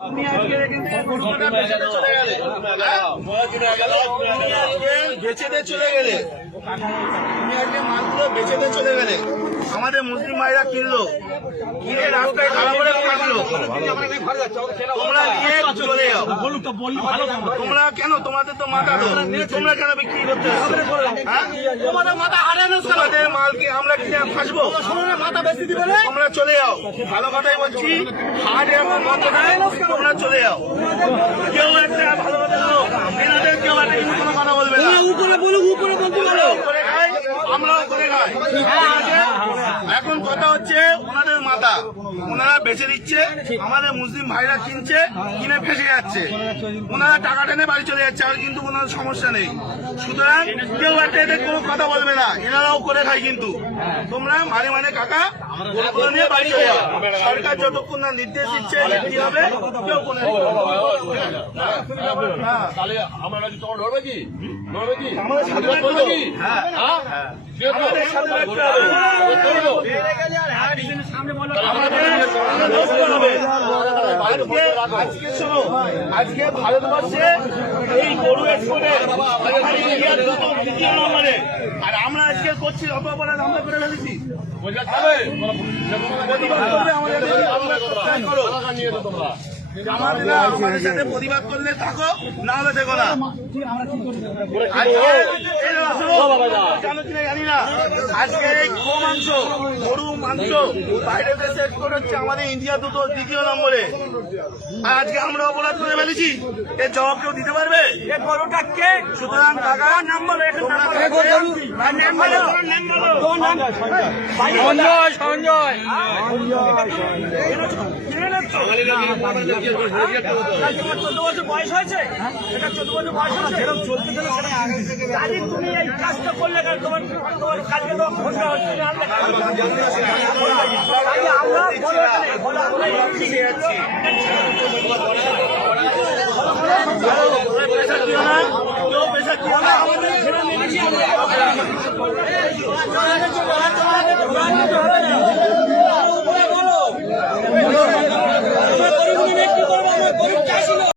আপনি আজকে বেচে দিয়ে চলে গেলে তুমি আজকে মালগুলো বেচে দিয়ে চলে গেলে আমাদের মুসলিম ভাইরা কিনলো কিনে রাস্তায় খারাপ করে কাটলো তোমরা নিয়ে চলে যাও তোমরা কেন তোমাদের তো মাথা তোমরা কেন বিক্রি করতে তোমাদের মাথা হারানো তোমাদের মালকে আমরা কিনে ফাঁসবো মাথা বেশি দিবে তোমরা চলে যাও ভালো কথাই বলছি হাট এমন মত নাই তোমরা চলে যাও কেউ একটা ভালো কথা এনাদের কেউ একটা কোনো কথা বলবে না উপরে বলুক উপরে বলতে পারো করে খাই আমরাও করে খাই এখন কথা হচ্ছে ওনাদের মাথা ওনারা বেচে দিচ্ছে আমাদের মুসলিম ভাইরা কিনছে কিনে ফেসে যাচ্ছে ওনারা টাকা টেনে বাড়ি চলে যাচ্ছে আর কিন্তু কোনো সমস্যা নেই সুতরাং কেউ একটা এদের কোনো কথা বলবে না এনারাও করে খায় কিন্তু তোমরা মানে কাকা নিয়ে বাড়ি চলে যাও সরকার যতক্ষণ না নির্দেশ দিচ্ছে কি হবে কেউ কোনো আজকে ভারতবর্ষে এই গরু এক্সপোর্টের দ্বিতীয় নম্বরে আর আমরা আজকে করছি অপরাধ আমরা করে ফেলেছি আমাদের সাথে প্রতিবাদ করলে থাকো না হলে দেখো না জানি না আজকে এই গো মাংস গরু মাংস বাইরে দেশে এক্সপোর্ট হচ্ছে আমাদের ইন্ডিয়া দ্বিতীয় নম্বরে আর আজকে আমরা অপরাধ করে ফেলেছি এর জবাব কেউ দিতে পারবে গরুটা কে সুতরাং টাকা নাম্বার সঞ্জয় 14 বছর বয়স হয়েছে এটা 14 বছর বয়স হয়েছে যেরকম চলতে চলে সেটা আগে তুমি এই কাজটা করলে কেন তোমার কাজকে তো ঘন্টা হচ্ছে আমরা